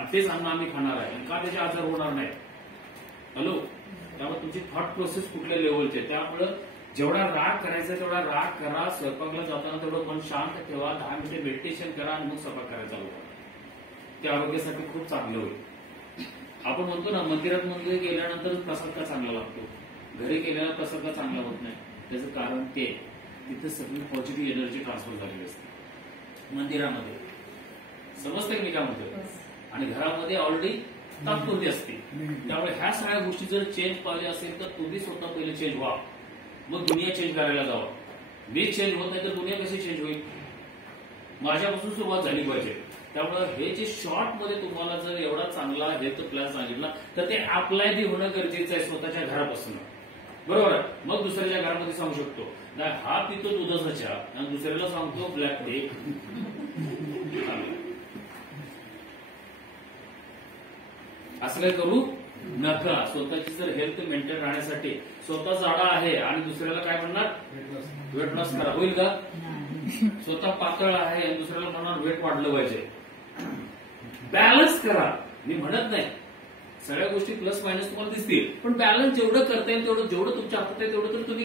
आणि तेच अन्न आम्ही खाणार आहे आणि का त्याचे आजार होणार नाही. हॅलो, त्यामुळे तुमची थॉट प्रोसेस कुठल्या लेवलची, त्यामुळं जेवढा राग करायचा तेवढा राग करा. स्वयंपाकला जाताना तेवढं मन शांत ठेवा, 10 मिनिटे मेडिटेशन करा आणि मग स्वयंपाक करायला चालू करा. ते आरोग्यासाठी खूप चांगलं होईल. आपण म्हणतो ना, मंदिरात मध्ये गेल्यानंतर प्रसाद का चांगला लागतो, घरी केलेला प्रसाद का चांगला होत नाही. त्याचं कारण ते तिथे सगळी पॉझिटिव्ह एनर्जी ट्रान्सफर झालेली असते मंदिरामध्ये. समजते मी काय म्हणतोय. आणि घरामध्ये ऑलरेडी तात्पुरती असते. त्यामुळे ह्या सगळ्या गोष्टी जर चेंज पाहिजे असेल तर तुम्ही स्वतः पहिले चेंज व्हा, मग दुनिया चेंज करायला जावा. मी चेंज होत नाही तर दुनिया कशी चेंज होईल. माझ्यापासून सुरुवात झाली पाहिजे. त्यामुळे हे जे शॉर्ट मध्ये तुम्हाला जर एवढा चांगला हेल्थ प्लॅन सांगितला तर ते अप्लाय बी होणं गरजेचं आहे स्वतःच्या घरापासून. बरोबर आहे. मग दुसऱ्याच्या घरामध्ये सांगू शकतो नाही हा पितो दुधाचा चहा आणि दुसऱ्याला सांगतो ब्लॅक टी. असं काय करू नका. स्वतःची जर हेल्थ मेंटेन राहण्यासाठी स्वतः जाडा आहे आणि दुसऱ्याला काय म्हणणार वेट लॉस करा, होईल का. स्वतः पातळ आहे आणि दुसऱ्याला म्हणणार वेट वाढलं पाहिजे. बॅलन्स करा. मी म्हणत नाही सगळ्या गोष्टी प्लस मायनस तुम्हाला दिसतील, पण बॅलन्स जेवढं करता येईल तेवढं, जेवढं तुमच्या हातात आहे तेवढं तर तुम्ही